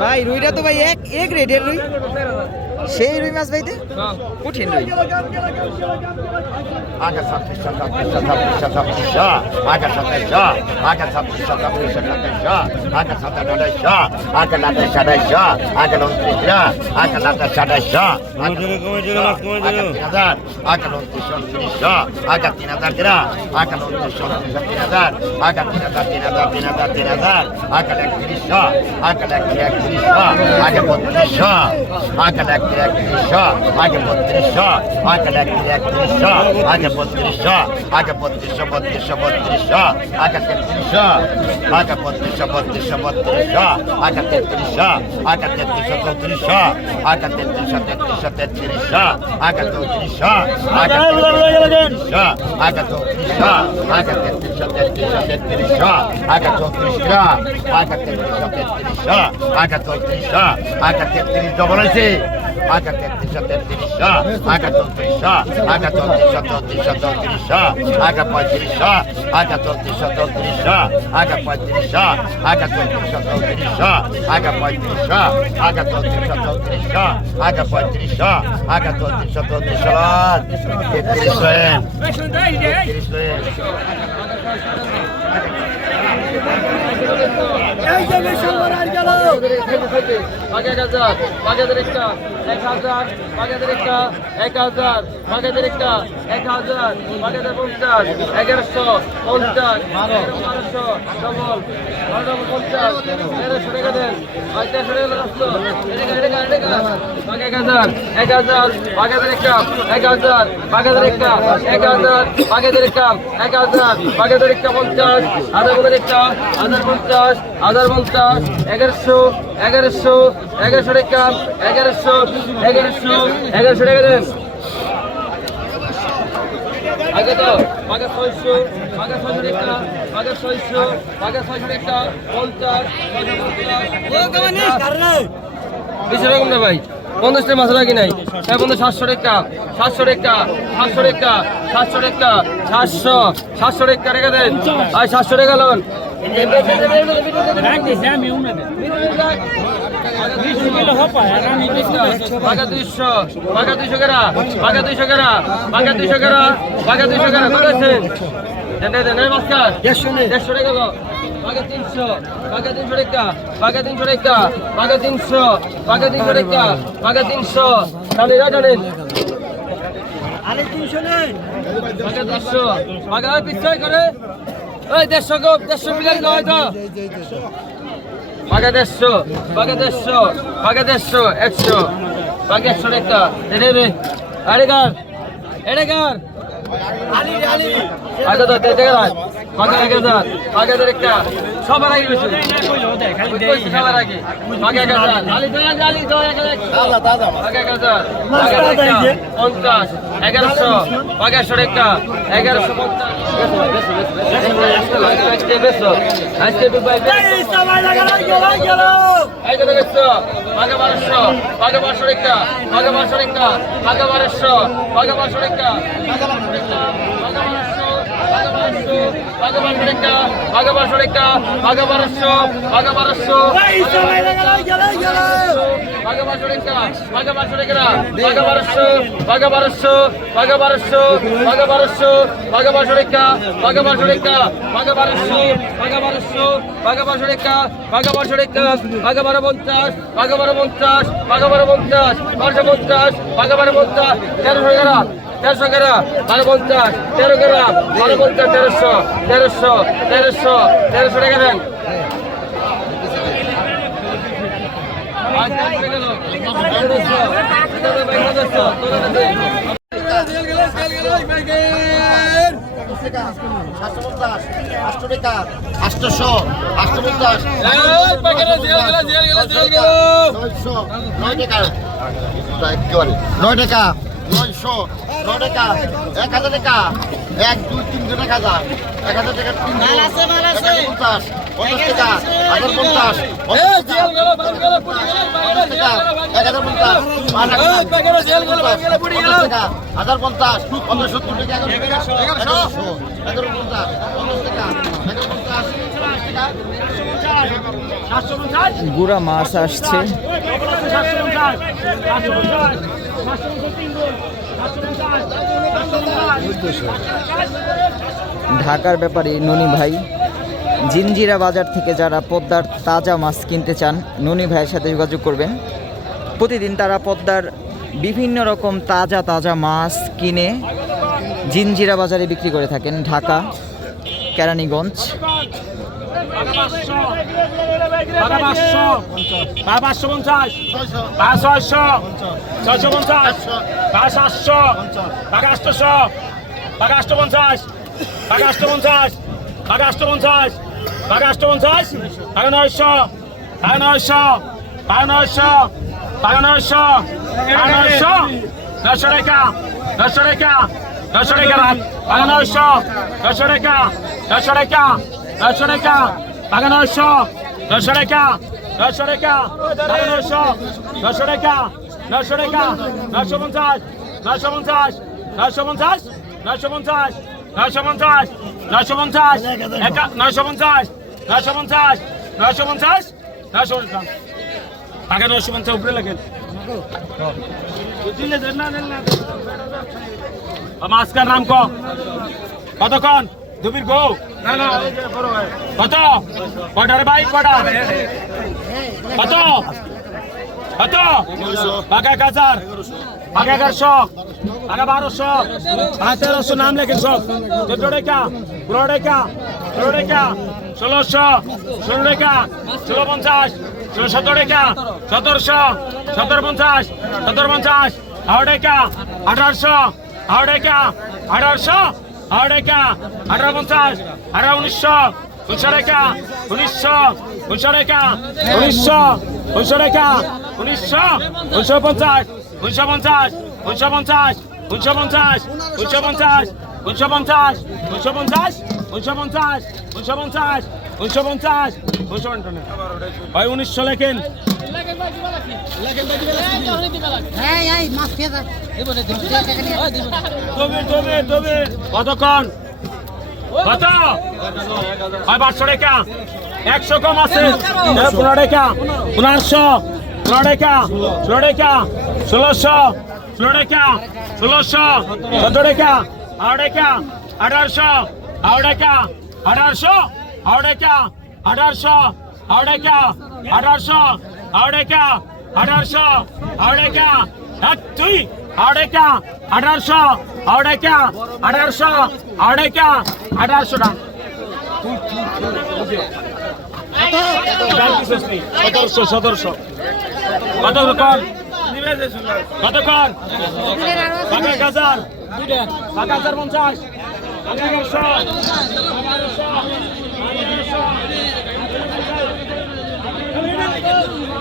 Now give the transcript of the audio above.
ভাই রুইটা তো ভাই এক এক রেটের রুই। সেই রুই মাছ ভাইতে কঠিন রুই আগে ছাব্বিশশো ছাব্বিশশো ছাব্বিশশো ছাব্বিশশো আগে সাতাইশশো আগে ছাব্বিশশো ছাব্বিশশো সাতাইশশো আগে সাতাশ আঠাইশশো আগে লাটাইশ আঠাইশশো আগে উনত্রিশশো আগে লাটাইশ আঠাইশশো আগে উনত্রিশ উনত্রিশশো আগে তিন হাজার গ্রা আগে উনত্রিশ উনত্রিশশো তিন হাজার আগে তিন হাজার তিন হাজার তিন হাজার তিন হাজার আগে একত্রিশশো আগে একত্রিশ আগে একত্রিশ একত্রিশশো আগে বত্রিশশো আগে একত্রিশ একত্রিশশো আগে বত্রিশশো আগে বত্রিশশো বত্রিশশো বত্রিশশো আগে তেত্রিশশো আগে বত্রিশশো বত্রিশশো বত্রিশশো আগে তেত্রিশশো আগে তেত্রিশশো চৌত্রিশশো আগে তেত্রিশশো তেত্রিশশো তেত্রিশশো আগে চৌত্রিশশো আগে তেত্রিশশো আগে চৌত্রিশশো আগে তেত্রিশশো তেত্রিশশো তেত্রিশশো আগে চৌত্রিশশো আগে তেত্রিশশো তেত্রিশশো আগে চৌত্রিশশো আগে তেত্রিশ ডবল হয়েছে আগে তেত্রিশশো তেত্রিশশো আগে চৌত্রিশশো আগে চৌত্রিশশো চৌত্রিশশো চৌত্রিশশো আগে পঁয়ত্রিশশো আগে চৌত্রিশশো চৌত্রিশশো আগে পঁয়ত্রিশশো আগে চৌত্রিশশো চৌত্রিশশো আগে পঁয়ত্রিশশো আগে চৌত্রিশশো চৌত্রিশশো আগে পঁয়ত্রিশশো আগে চৌত্রিশশো চৌত্রিশশো তেত্রিশ তেত্রিশ এক হাজার এক হাজার বাগেদের একটা এক হাজার বাগেদের একটা এক হাজার বাগেদের পঞ্চাশ এগারোশো পঞ্চাশ বারোশো ডবল বারো পঞ্চাশ হাজার এক হাজার বাগেদের একটা এক হাজার বাগেদের একটা এক হাজার বাগেদের একটা এক হাজার বাগেদের একটা পঞ্চাশ হাজার একটা হাজার পঞ্চাশ হাজার পঞ্চাশ এগারোশো এগারোশো এগারোশো টাকা, এগারোশো এগারোশো এগারোশো টাকা দেন। আগে পঞ্চাশ মাছ রাখি নাই। হ্যাঁ বন্ধু সাতশো টাকা সাতশো টাকা সাতশো টাকা সাতশো টাকা, সাতশো সাতশো টাকা রেখে দেন। আর সাতশো টাকা লোন। বাঘা দুইশো বাঘা দুইশো কেরা বাঘা দুইশো কেরা বাঘা দুইশো কেরা বাঘা দুইশো কেরা কত আছেন দেড়শো টাকা বাঘা তিনশো বাঘা তিনশো টাকা বাঘা তিনশো টাকা বাঘা তিনশো বাঘা তিনশো টাকা বাঘা তিনশো জানেন বাঘা দেড়শো বাঘা পিছয় করে ওই দেড়শো গো, দেড়শো মিলার নয় তো। বাঘা দেড়শো বাঘা দেড়শো বাঘা দেড়শো, একশো। বাঘা একশো টাকা রে রে আরে গার এরে গার আচ্ছা তো দেখে রাখ বাঘা এক একটা সবার আগে বেশি সবার আগে। বাঘা একটা। পঞ্চাশ। এগারোশো। একশো টাকা এগারোশো পঞ্চাশ। বারোশো বাঘা বারোশো বাঘা বারোশো বাঘা বারোশো টাকা বাঘা বারোশো টাকা বাঘা বারোশো বাঘা বারোশো বাঘা বারোশো টাকা বাঘা বারোশো টাকা বাঘা বারো পঞ্চাশ বাঘা পঞ্চাশ বাঘা পঞ্চাশ বারোশো পঞ্চাশ বাঘা পঞ্চাশ তেরোশো এগারো তেরোশো এগারো বারো পঞ্চাশ তেরো গ্রাম বারো পঞ্চাশ তেরোশো তেরোশো তেরোশো তেরোশো টাকা দেন নয় টাকা নয়শো নয় টাকা এক হাজার টাকা এক দুই তিন এক হাজার এক হাজার টাকা তিন পঞ্চাশ পঞ্চাশ টাকা হাজার পঞ্চাশ। এক হাজার পঞ্চাশ পঞ্চাশ হাজার পঞ্চাশ পঞ্চাশ সত্তর টাকা এগারোশো এগারোশো। এগারো পঞ্চাশ পঞ্চাশ টাকা এগারো পঞ্চাশ টাকা গুড়া মাছ আসছে। ঢাকার ব্যাপারে ননি ভাই, জিনজিরা বাজার থেকে যারা পদ্মার তাজা মাছ কিনতে চান, ননি ভাইয়ের সাথে যোগাযোগ করবেন। প্রতিদিন তারা পদ্মার বিভিন্ন রকম তাজা তাজা মাছ কিনে জিনজিরা বাজারে বিক্রি করে থাকেন ঢাকা, কেরানীগঞ্জ। পাঁচশো পঞ্চাশ বা ছয়শো ছয়শো পঞ্চাশ বা সাতশো বা আটশোশো বা আটশো পঞ্চাশ বা আটশো পঞ্চাশ বা আটশো পঞ্চাশ বা আটশো পঞ্চাশ বা নয়শো বা নয়শো বা নয়শো বা নয়শো বা নয়শো নয়শো রেখা নয়শো রেখা নয়শো রেখা নয়শো নয়শো রেখা নয়শো রেখা নয়শো টাকা টাকা নয়শো নয়শো টাকা নয়শো টাকা টাকা নয়শো নয়শো টাকা নয়শো টাকা নয়শো পঞ্চাশ নয়শো পঞ্চাশ নয়শো পঞ্চাশ নয়শো পঞ্চাশ নয়শো পঞ্চাশ নয়শো পঞ্চাশ নয়শো পঞ্চাশ নয়শো পঞ্চাশ নয়শো পঞ্চাশ নয়শো পঞ্চাশ টাকা নয়শো পঞ্চাশ উপরে লাগেন মাস্কার নাম কতক্ষণ? দুবির গো। না না কত কটার ভাই কটা কত? কত? পাকা এক হাজার পাকা এগারোশো পাকা বারোশো পাকা তেরোশো নাম লেখেন সব চোদ্দ টাকা পনেরো টাকা পনেরো টাকা ষোলোশো ষোলো টাকা ষোলো পঞ্চাশ, ষোলো সতেরো টাকা সতেরোশো সতেরো পঞ্চাশ সতেরো পঞ্চাশ, আঠারো টাকা আঠারোশো আঠারো টাকা আঠারোশো আঠারো টাকা আঠারো পঞ্চাশ আঠারো উনিশশো উনিশশো টাকা উনিশশো উনিশশো টাকা উনিশশো উনিশশো টাকা উনিশশো উনিশশো পঞ্চাশ উনিশশো পঞ্চাশ উনিশশো পঞ্চাশ উনিশশো পঞ্চাশ উনিশশো পঞ্চাশ উনিশশো পঞ্চাশ উনিশশো পঞ্চাশ উনিশশো পঞ্চাশ উনিশশো পঞ্চাশ উনিশশো লেখেন কতক্ষণ কত হয় পাঁচশো টাকা একশো কম আছে পনেরো টাকা পনেরোশো ষোলো টাকা ষোলো টাকা ষোলোশো ষোলো টাকা ষোলোশো সতেরো টাকা আঠারোশো আড়াইকা আঠারোশো আড়াইকা এক দুই আড়াইকা আঠারোশো আড়াইকা আঠারোশো আড়াইকা আঠারোশো টাকা। সতেরোশো সতেরোশো। কত রকম কতক্ষণ? কত এক হাজার। সাত হাজার পঞ্চাশ। এগারোশো এগারোশো